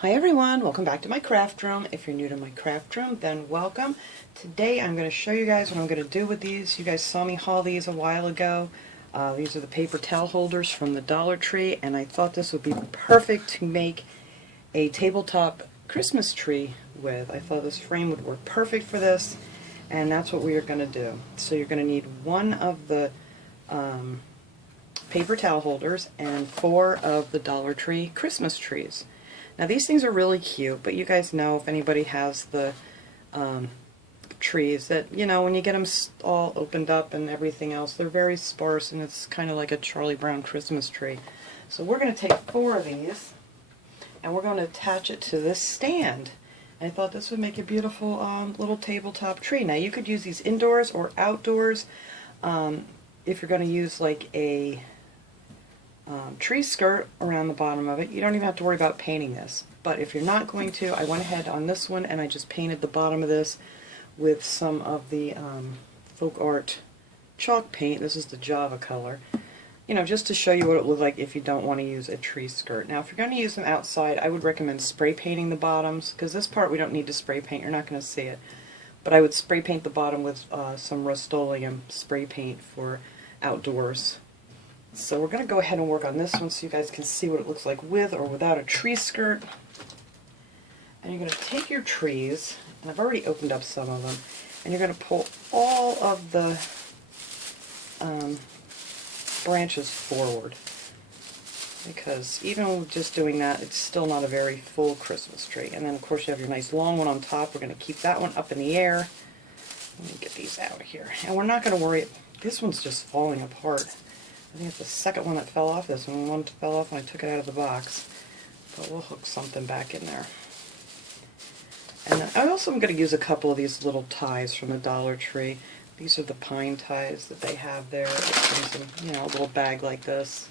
Hi everyone, welcome back to my craft room. If you're new to my craft room, then welcome. Today I'm going to show you guys what I'm going to do with these. You guys saw me haul these a while ago. These are the paper towel holders from the Dollar Tree, and I thought this would be perfect to make a tabletop Christmas tree with. I thought this frame would work perfect for this, and that's what we are going to do. So you're going to need one of the paper towel holders and 4 of the Dollar Tree Christmas trees. Now these things are really cute, but you guys know, if anybody has the trees, that, you know, when you get them all opened up and everything else, they're very sparse and it's kind of like a Charlie Brown Christmas tree. So we're going to take 4 of these and we're going to attach it to this stand. And I thought this would make a beautiful little tabletop tree. Now you could use these indoors or outdoors. If you're going to use like a tree skirt around the bottom of it, you don't even have to worry about painting this. But if you're not going to, I went ahead on this one and I just painted the bottom of this with some of the folk art chalk paint. This is the Java color, you know, just to show you what it looked like if you don't want to use a tree skirt. Now if you're going to use them outside, I would recommend spray painting the bottoms, because this part we don't need to spray paint, you're not going to see it. But I would spray paint the bottom with some Rust-Oleum spray paint for outdoors. So we're going to go ahead and work on this one so you guys can see what it looks like with or without a tree skirt. And you're going to take your trees, and I've already opened up some of them, and you're going to pull all of the branches forward. Because even with just doing that, it's still not a very full Christmas tree. And then of course you have your nice long one on top. We're going to keep that one up in the air. Let me get these out of here. And we're not going to worry, this one's just falling apart. I think it's the second one that fell off. This one fell off when I took it out of the box. But we'll hook something back in there. And I also am going to use a couple of these little ties from the Dollar Tree. These are the pine ties that they have there. It comes in, you know, a little bag like this,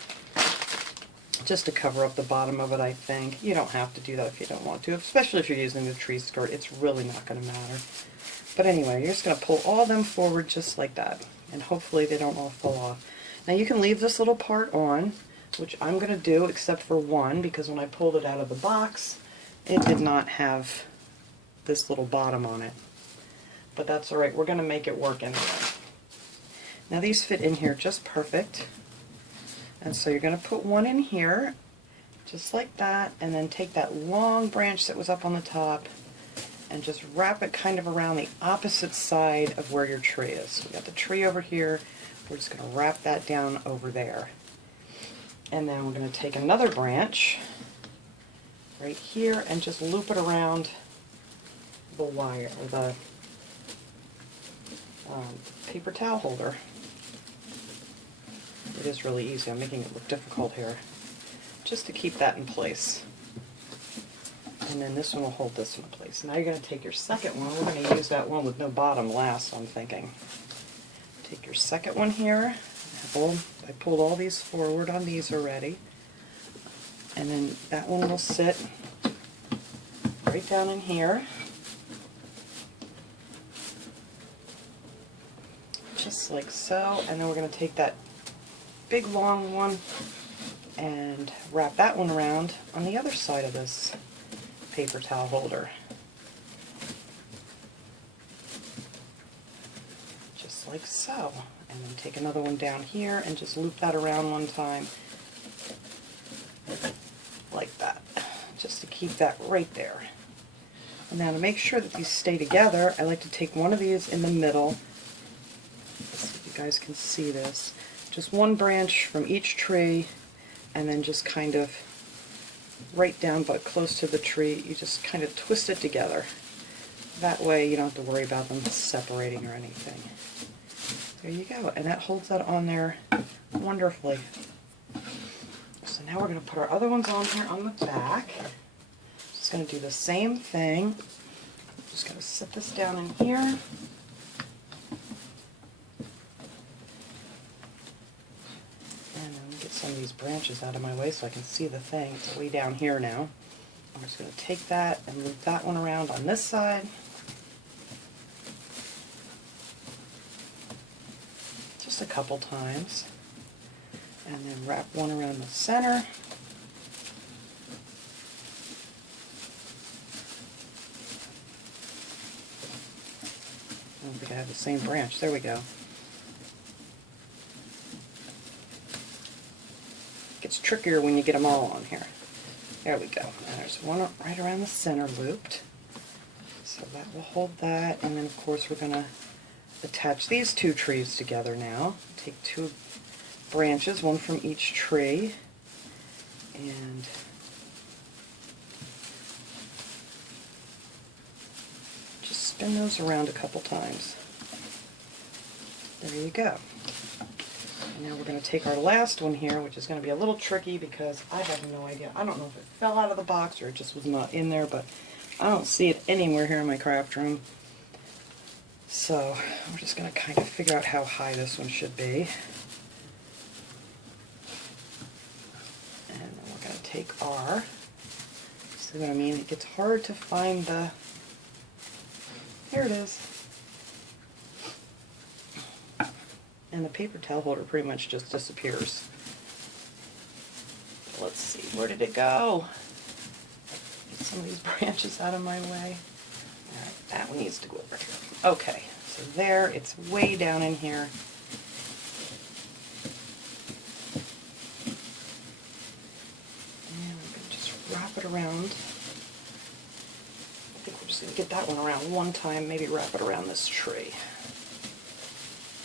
just to cover up the bottom of it, I think. You don't have to do that if you don't want to, especially if you're using the tree skirt. It's really not going to matter. But anyway, you're just going to pull all of them forward just like that, and hopefully they don't all fall off. Now you can leave this little part on, which I'm going to do, except for one, because when I pulled it out of the box, it did not have this little bottom on it. But that's alright, we're going to make it work anyway. Now these fit in here just perfect. And so you're going to put one in here, just like that, and then take that long branch that was up on the top and just wrap it kind of around the opposite side of where your tree is. So we got the tree over here. We're just going to wrap that down over there. And then we're going to take another branch right here and just loop it around the wire, or the paper towel holder. It is really easy. I'm making it look difficult here, just to keep that in place. And then this one will hold this one in place. Now you're going to take your second one. We're going to use that one with no bottom last, I'm thinking. Take your second one here. I pulled all these forward on these already. And then that one will sit right down in here. Just like so. And then we're going to take that big long one and wrap that one around on the other side of this paper towel holder. Just like so. And then take another one down here and just loop that around one time. Like that. Just to keep that right there. And now to make sure that these stay together, I like to take one of these in the middle. Let's see if you guys can see this. Just one branch from each tree, and then just kind of right down but close to the tree, you just kind of twist it together. That way you don't have to worry about them separating or anything. There you go, and that holds that on there wonderfully. So now we're going to put our other ones on here on the back. Just going to do the same thing. Just going to set this down in here. And then get some of these branches out of my way so I can see the thing. It's way down here now. I'm just going to take that and loop that one around on this side. Just a couple times. And then wrap one around the center. don't think I have the same branch. There we go. Gets trickier when you get them all on here. There we go. And there's one right around the center looped. So that will hold that. And then of course we're going to attach these two trees together now. Take two branches, one from each tree, and just spin those around a couple times. There you go. And now we're going to take our last one here, which is going to be a little tricky because I have no idea. I don't know if it fell out of the box or it just was not in there, but I don't see it anywhere here in my craft room. So we're just going to kind of figure out how high this one should be. And then we're going to take our, see what I mean? It gets hard to find the, here it is. And the paper towel holder pretty much just disappears. Let's see, where did it go? Get some of these branches out of my way. Alright, that one needs to go over here. Okay, so there, it's way down in here. And I'm going to just wrap it around. I think we're just going to get that one around one time, maybe wrap it around this tree.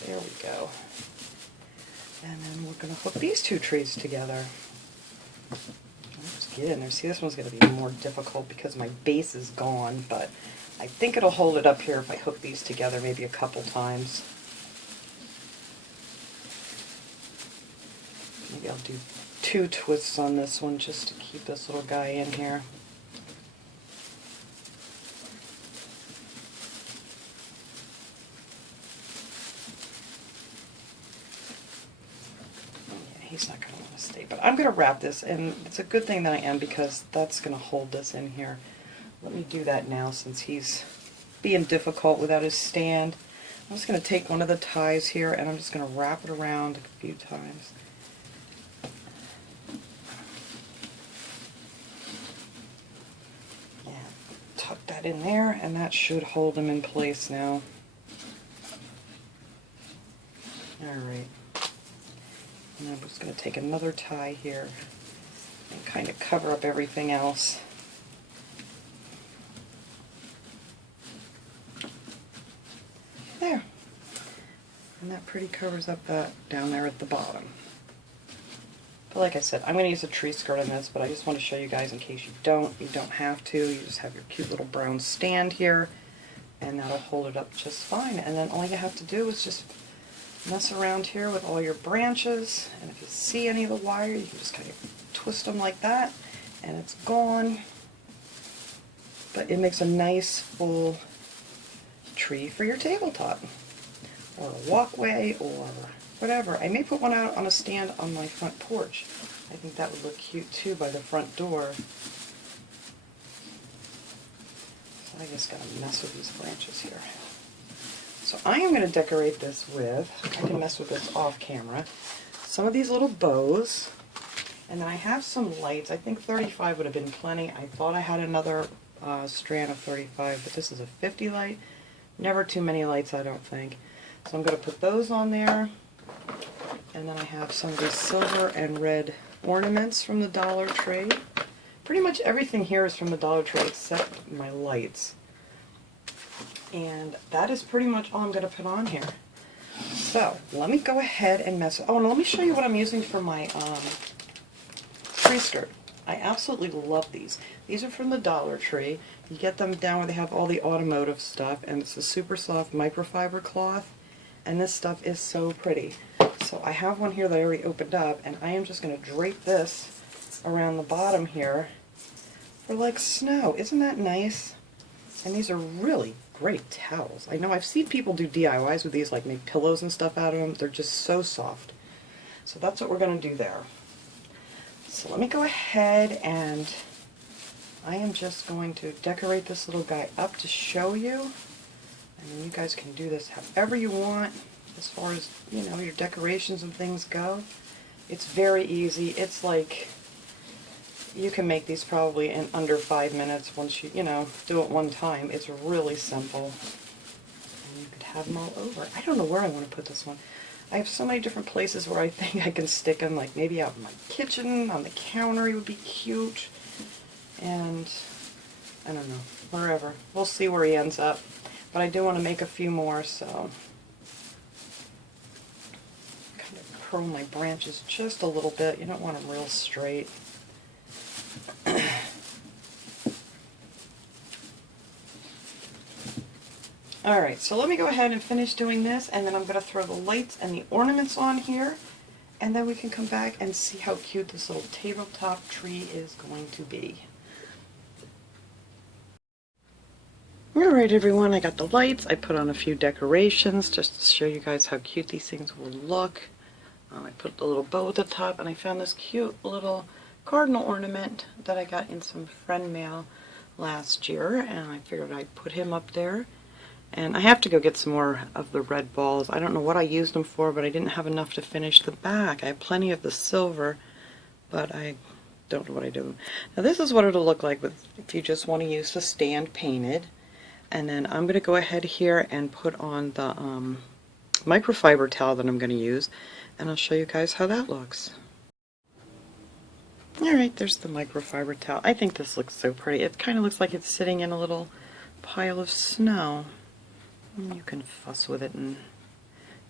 There we go. And then we're going to hook these two trees together. Let's get in there. See, this one's going to be more difficult because my base is gone, but I think it'll hold it up here if I hook these together maybe a couple times. Maybe I'll do 2 twists on this one just to keep this little guy in here. He's not going to want to stay, but I'm going to wrap this, and it's a good thing that I am because that's going to hold this in here. Let me do that now since he's being difficult without his stand. I'm just going to take one of the ties here and I'm just going to wrap it around a few times. And tuck that in there, and that should hold him in place now. Alright. And I'm just going to take another tie here and kind of cover up everything else. There. And that pretty covers up that down there at the bottom. But like I said, I'm going to use a tree skirt on this, but I just want to show you guys in case you don't have to. You just have your cute little brown stand here, and that'll hold it up just fine. And then all you have to do is just mess around here with all your branches, and if you see any of the wire, you can just kind of twist them like that, and it's gone. But it makes a nice full tree for your tabletop, or a walkway, or whatever. I may put one out on a stand on my front porch. I think that would look cute too by the front door. So I just gotta mess with these branches here. So I am going to decorate this with, I can mess with this off camera, some of these little bows, and then I have some lights. I think 35 would have been plenty. I thought I had another strand of 35, but this is a 50 light. Never too many lights, I don't think. So I'm going to put those on there, and then I have some of these silver and red ornaments from the Dollar Tree. Pretty much everything here is from the Dollar Tree except my lights. And that is pretty much all I'm going to put on here. So let me go ahead and mess. Oh, and let me show you what I'm using for my tree skirt. I absolutely love these. These are from the Dollar Tree. You get them down where they have all the automotive stuff, and it's a super soft microfiber cloth. And this stuff is so pretty. So I have one here that I already opened up, and I am just going to drape this around the bottom here for like snow. Isn't that nice? And these are really great towels. I know I've seen people do DIYs with these, like make pillows and stuff out of them. They're just so soft. So that's what we're going to do there. So let me go ahead, and I am just going to decorate this little guy up to show you. And then you guys can do this however you want as far as, you know, your decorations and things go. It's very easy. It's like, you can make these probably in under 5 minutes once you know, do it one time. It's really simple. you could have them all over. I don't know where I want to put this one. I have so many different places where I think I can stick them, like maybe out in my kitchen, on the counter it would be cute, and I don't know, wherever. We'll see where he ends up. But I do want to make a few more, so kind of curl my branches just a little bit. You don't want them real straight. Alright, so let me go ahead and finish doing this, and then I'm going to throw the lights and the ornaments on here, and then we can come back and see how cute this little tabletop tree is going to be. Alright everyone, I got the lights, I put on a few decorations just to show you guys how cute these things will look. I put the little bow at the top, and I found this cute little cardinal ornament that I got in some friend mail last year, and I figured I'd put him up there. And I have to go get some more of the red balls. I don't know what I used them for, but I didn't have enough to finish the back. I have plenty of the silver, but I don't know what I do. Now this is what it'll look like if you just want to use the stand painted. And then I'm going to go ahead here and put on the microfiber towel that I'm going to use, and I'll show you guys how that looks. Alright, there's the microfiber towel. I think this looks so pretty. It kind of looks like it's sitting in a little pile of snow. You can fuss with it and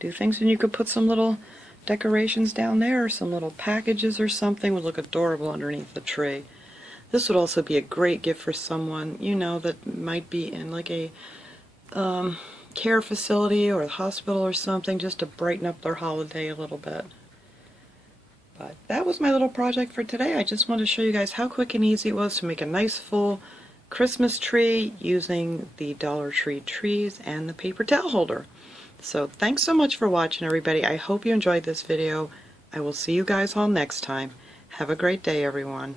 do things, and you could put some little decorations down there, or some little packages or something would look adorable underneath the tree. This would also be a great gift for someone, you know, that might be in like a care facility or a hospital or something, just to brighten up their holiday a little bit. But that was my little project for today. I just wanted to show you guys how quick and easy it was to make a nice full Christmas tree using the Dollar Tree trees and the paper towel holder. So thanks so much for watching, everybody. I hope you enjoyed this video. I will see you guys all next time. Have a great day, everyone.